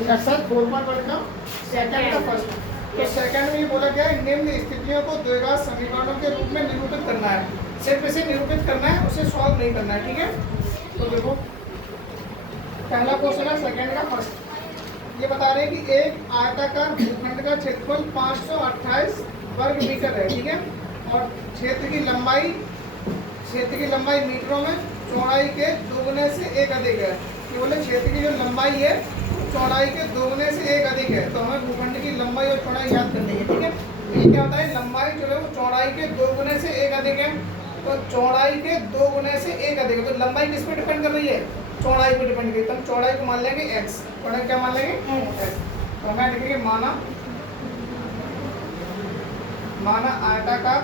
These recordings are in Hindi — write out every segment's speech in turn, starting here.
एक्सरसाइज 4.1 का सेकंड का फर्स्ट। तो सेकंड में ये बोला गया है निम्न स्थितियों को द्विघात समीकरणों के रूप में निरूपित करना है। सिर्फ इसे निरूपित करना है, उसे सॉल्व नहीं करना है, ठीक है। तो देखो पहला क्वेश्चन है सेकंड का फर्स्ट। ये बता रहे हैं कि एक आयताकार भूखंड का क्षेत्रफल 528 वर्ग मीटर है, ठीक है। और क्षेत्र की लंबाई मीटरों में चौड़ाई के दोगुने से एक अधिक है। ये बोले क्षेत्र की जो लंबाई है चौड़ाई के दोगुने से एक अधिक है। तो हमें भूखंड की लंबाई और चौड़ाई याद करनी है, ठीक है। तो ये क्या होता है, लंबाई जो है वो चौड़ाई के दोगुने से एक अधिक है। तो चौड़ाई के दोगुने से एक अधिक है, तो लंबाई किस पे डिपेंड कर रही है, चौड़ाई पे डिपेंड करेगी। तो हम चौड़ाई को मान लेंगे x, चौड़ाई क्या मान लेंगे x। तो हमें लिखेंगे माना आयताकार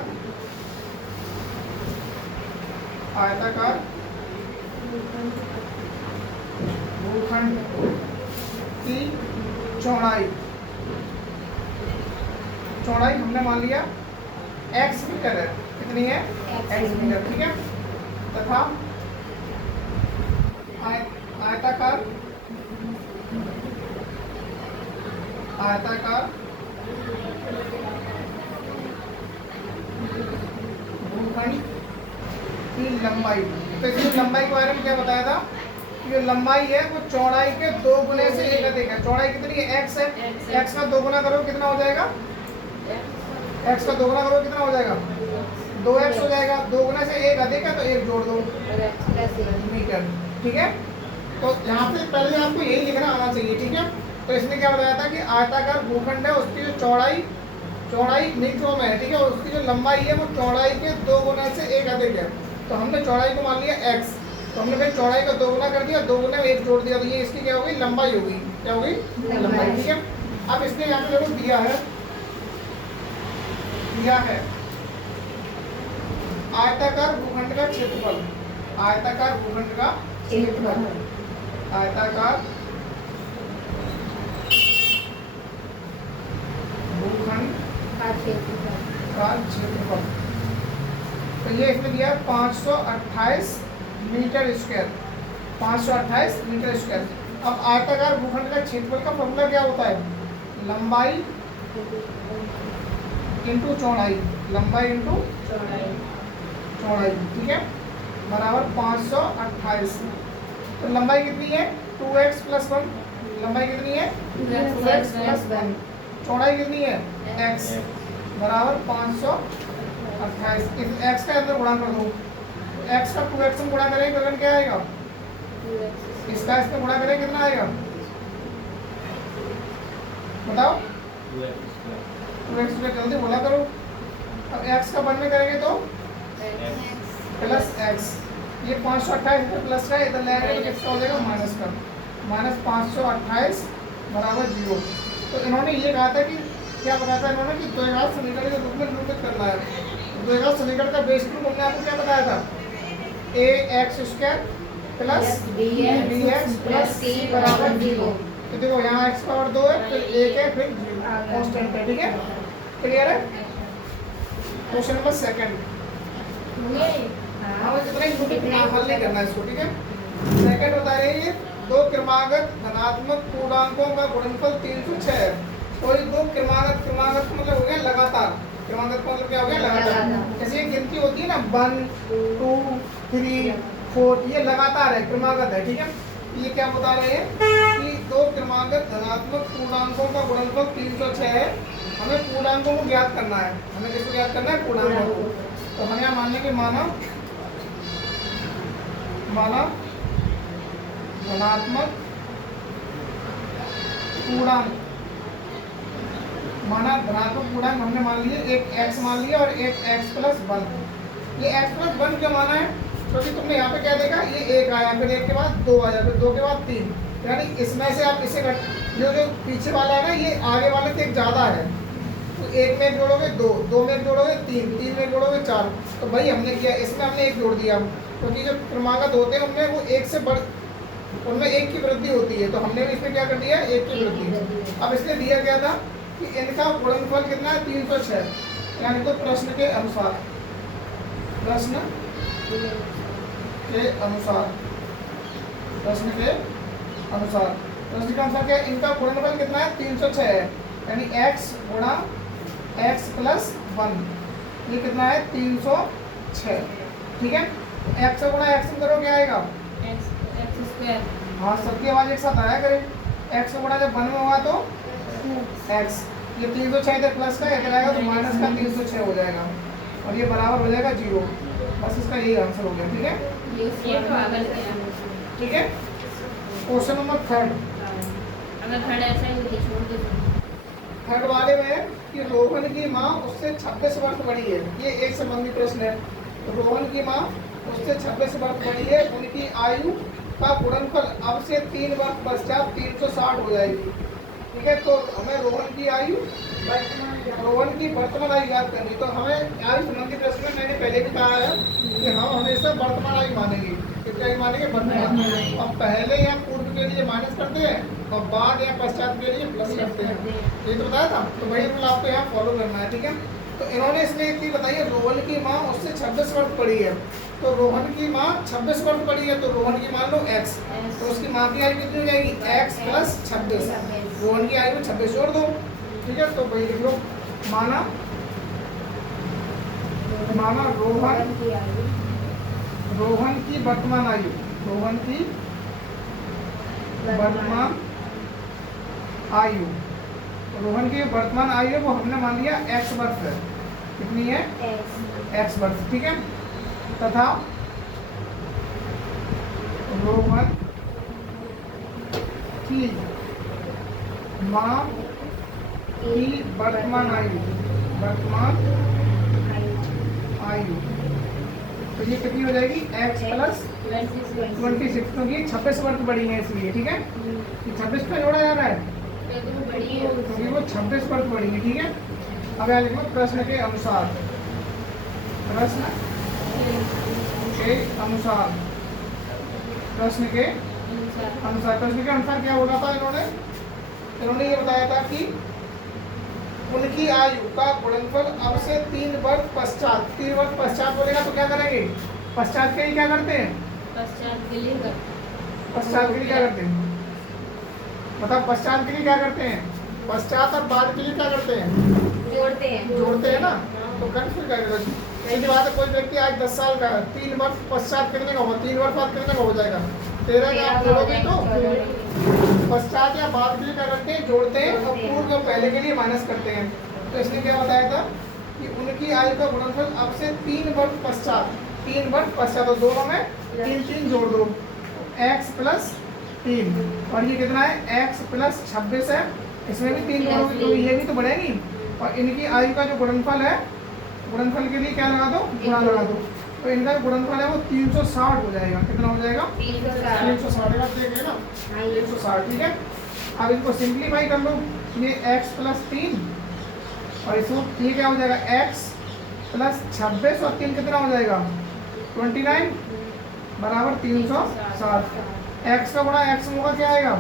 भूखंड की चौड़ाई हमने मान लिया x मीटर है। कितनी है, x मीटर, ठीक है। तथा आयताकार भूखंड की लंबाई। तो इसकी लंबाई के बारे में क्या बताया था, जो लंबाई है वो चौड़ाई के दो गुने से एक अधिक है। चौड़ाई कितनी है, x है। x का दोगुना करो कितना हो जाएगा, x का दोगुना करो कितना हो जाएगा, 2x हो जाएगा। दो गुने से एक अधिक है तो एक जोड़ दो मीटर, ठीक है। तो यहाँ पे पहले आपको यही लिखना आना चाहिए, ठीक है। तो इसने क्या बताया था कि आयताकार भूखंड है, उसकी जो चौड़ाई मीटरों में है, ठीक है। और उसकी जो लंबाई है वो चौड़ाई के दो गुने से एक अधिक है। तो हमने चौड़ाई को मान लिया x, तो हमने फिर चौड़ाई का दोगुना कर दिया, दोगुने में एक जोड़ दिया, तो ये इसकी क्या होगी, लंबाई होगी। क्या होगी, लंबाई, ठीक है। अब इसने यहाँ पे देखो दिया है आयताकार भूखंड का क्षेत्रफल, आयताकार भूखंड का क्षेत्रफल तो ये इसमें दिया 528 मीटर स्क्वायर, 528 मीटर स्क्वायर। अब आयताकार भूखंड का क्षेत्रफल का फॉर्मूला क्या होता है, लंबाई इंटू चौड़ाई, ठीक है, बराबर 528। तो लंबाई कितनी है 2x + 1, लंबाई कितनी है 2x + 1, चौड़ाई कितनी है x, बराबर 528। इस x का अंदर गुणा कर दो, x का 2x में गुणा करेंगे तो क्या आएगा, इसका इसमें गुणा करेंगे कितना आएगा, बताओ 2x जल्दी बोला करो। अब x का 1 में करेंगे तो प्लस x, ये 528 पे प्लस का इधर ले आएंगे तो कितना हो जाएगा माइनस का, माइनस 528 बराबर 0। तो इन्होंने ये कहा था कि क्या बताया था इन्होंने कि द्विघात समीकरण के रूप में निरूपित करना है। द्विघात समीकरण का बेस रूप हमने आपको क्या बताया था, ax² plus bx plus c बराबर 0। तो देखो यहाँ x पावर 2 है, फिर 1 है, फिर कांस्टेंट है, ठीक है, क्लियर है। क्वेश्चन नंबर सेकंड, हल नहीं करना है इसको, ठीक है। सेकंड बता रही है दो क्रमागत धनात्मक पूर्णांकों का गुणनफल 306 है। कोई दो क्रमागत मतलब हो गया लगातार, क्रमागत मतलब क्या हो गया, लगातार। जैसे ये गिनती होती है ना 1 2 3 4, ये लगातार है, क्रमागत है, ठीक है। ये क्या बता रहे हैं कि दो क्रमागत धनात्मक पूर्णांकों का गुणनफल 306 है। हमें पूर्णांकों को ज्ञात करना है, हमें किसको ज्ञात करना है, पूर्णांकों को। तो हम यहाँ मान लेंगे माना धनात्मक पूर्णांक हमने मान लिए, एक x मान लिया और एक x + 1। ये x + 1 क्या माना है, क्योंकि तुमने यहाँ पे क्या देखा, ये 1 आया, फिर 1 के बाद 2 आया, फिर 2 के बाद 3, यानी इसमें से आप इसे जो पीछे वाला है ना, ये आगे वाले से एक ज़्यादा है। तो 1 में एक जोड़ोगे 2, 2 में एक जोड़ोगे 3, 3 में एक जोड़ोगे 4। तो भाई हमने किया, इसमें हमने 1 जोड़ दिया, क्योंकि जो क्रमागत होते हैं उनमें वो 1 से बढ़, उनमें 1 की वृद्धि होती है। तो हमने भी इसमें क्या कर दिया, 1 की वृद्धि। अब इसलिए दिया गया था कि इनका गुणनफल कितना है, 306, यानी तो प्रश्न के अनुसार तो इसका आंसर क्या है, इनका गुणनफल कितना है 306 है, यानी x गुणा x प्लस 1, ये कितना है 306, ठीक है। x से गुणा x करो क्या आएगा, x स्क्वायर। हाँ सबकी आवाज एक साथ आया करें, x से गुणा जब 1 में होगा तो x, ये 306 इधर प्लस का इधर आएगा तो माइनस का 306 हो जाएगा और ये बराबर हो जाएगा 0, बस इसका यही आंसर हो गया, ठीक है। ये तो आगे गया। ठीक है, क्वेश्चन नंबर 3 अगर थर्ड ऐसा ही मुझे छोड़ दे तो। थर्ड वाले में है कि रोहन की माँ उससे 26 वर्ष बड़ी है, ये एक संबंधी प्रश्न है। रोहन की माँ उससे 26 वर्ष बड़ी है, उनकी आयु का गुणनफल अब से 3 वर्ष पश्चात 360 हो जाएगी, ठीक है। तो हमें रोहन की वर्तमान आयु याद करनी, तो हमें आयु संबंधी प्रश्न में मैंने पहले भी कहा है कि हम हमेशा वर्तमान आयु मानेंगे, कितना आयु मानेंगे, वर्तमान। अब पहले या पूर्व के लिए माइनस करते हैं और बाद या पश्चात के लिए प्लस करते हैं, ये तो बताया था। तो वही रूल आपको यहाँ फॉलो करना है, ठीक है। तो इन्होंने इसमें एक चीज बताई है, रोहन की माँ उससे 26 वर्ष बड़ी है, तो रोहन की माँ 26 वर्ष बड़ी है, तो रोहन की मान लो x, तो उसकी माँ की आयु कितनी हो जाएगी x प्लस 26, रोहन की आयु में 26 जोड़ दो, ठीक है। तो वही लिख लो, माना रोहन की वर्तमान आयु, रोहन की वर्तमान आयु, रोहन की वर्तमान आयु वो हमने मान लिया x वर्ष है, कितनी है x वर्ष, ठीक है। तथा रोहन की माँ की वर्तमान आयु, तो ये कितनी हो जाएगी x प्लस 26, क्योंकि 26 वर्ष बड़ी है इसलिए, ठीक है। ये 26 का जोड़ा जा रहा है क्योंकि वो 26 वर्ष बड़ी है, ठीक है। अब यहाँ लिखो प्रश्न के अनुसार, प्रश्न के अनुसार, प्रश्न के अनुसार क्या बोला था इन्होंने ये बताया था कि उनकी आयु का गुणनफल अब से 3 वर्ष पश्चात, 3 वर्ष पश्चात बोलेगा तो क्या करेंगे, पश्चात के लिए क्या करते हैं, पश्चात के लिए क्या करते हैं, मतलब पश्चात के लिए क्या करते हैं, पश्चात और बाद के लिए क्या करते हैं, जोड़ते हैं ना। तो कंफ्यूज करेगा, एक बात है, कोई व्यक्ति आज 10 साल का है, 3 वर्ष पश्चात कितने का होगा, 3 वर्ष बाद कितने का हो जाएगा, 13 का आप जोड़ोगे तो पश्चात या बाद के लिए क्या करते हैं, जोड़ते हैं और पूर्व को पहले के लिए माइनस करते हैं। तो इसने क्या बताया था कि उनकी आयु का गुणनफल अब से 3 वर्ष पश्चात, तो दोनों में 3 जोड़ दो, x प्लस 3, और ये कितना है x प्लस 26 है, इसमें भी 3 जोड़ोगे तो ये भी तो बढ़ेगी, और इनकी आयु का जो गुणनफल है, गुणनफल के लिए क्या लगा दो, गुणा लगा दो, तो इनका गुणनफल है वो 360 हो जाएगा, कितना हो जाएगा 360, आप देख लेना 360, ठीक है। अब इसको सिंप्लीफाई कर लो, ये x प्लस 3 और इसको ये क्या हो जाएगा x प्लस 26 और 3 कितना हो जाएगा 29 बराबर 360, x का गुणा x में होगा क्या आएगा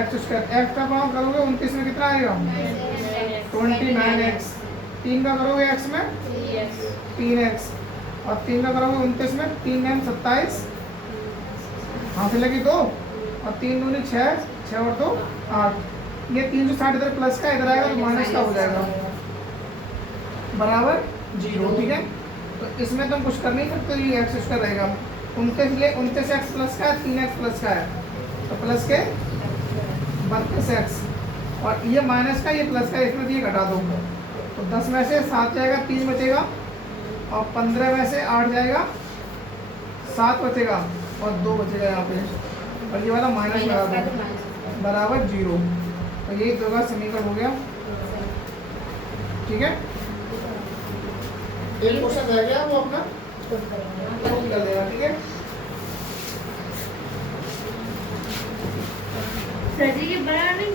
x स्क्वायर, x का गुणा करोगे 29 में कितना आएगा 29x, 3 का करोगे x में 3x और 3 का करोगे 29 में 3 9 27, हाथ लगी 2 और 3 दूनी 6, 6 और 2 8, ये 360 इधर प्लस का इधर आएगा तो माइनस का हो जाएगा बराबर 0, ठीक है। तो इसमें तुम कुछ कर नहीं सकते, ये x स्क्वायर रहेगा, 29x प्लस का है, 3x प्लस का है, तो प्लस के 32x और ये माइनस का, ये प्लस का, इसमें ये घटा दो, तो 10 में से 7 जाएगा, 3 बचेगा और 15 में से 8 जाएगा, 7 बचेगा और 2 बचेगा यहाँ पे, और ये वाला माइनस लगा दो बराबर 0, तो यही दो का समीकरण हो गया, ठीक है। एक क्वेश्चन रह गया वो अपना कर देगा, ठीक है। सर जी ये बड़ा नहीं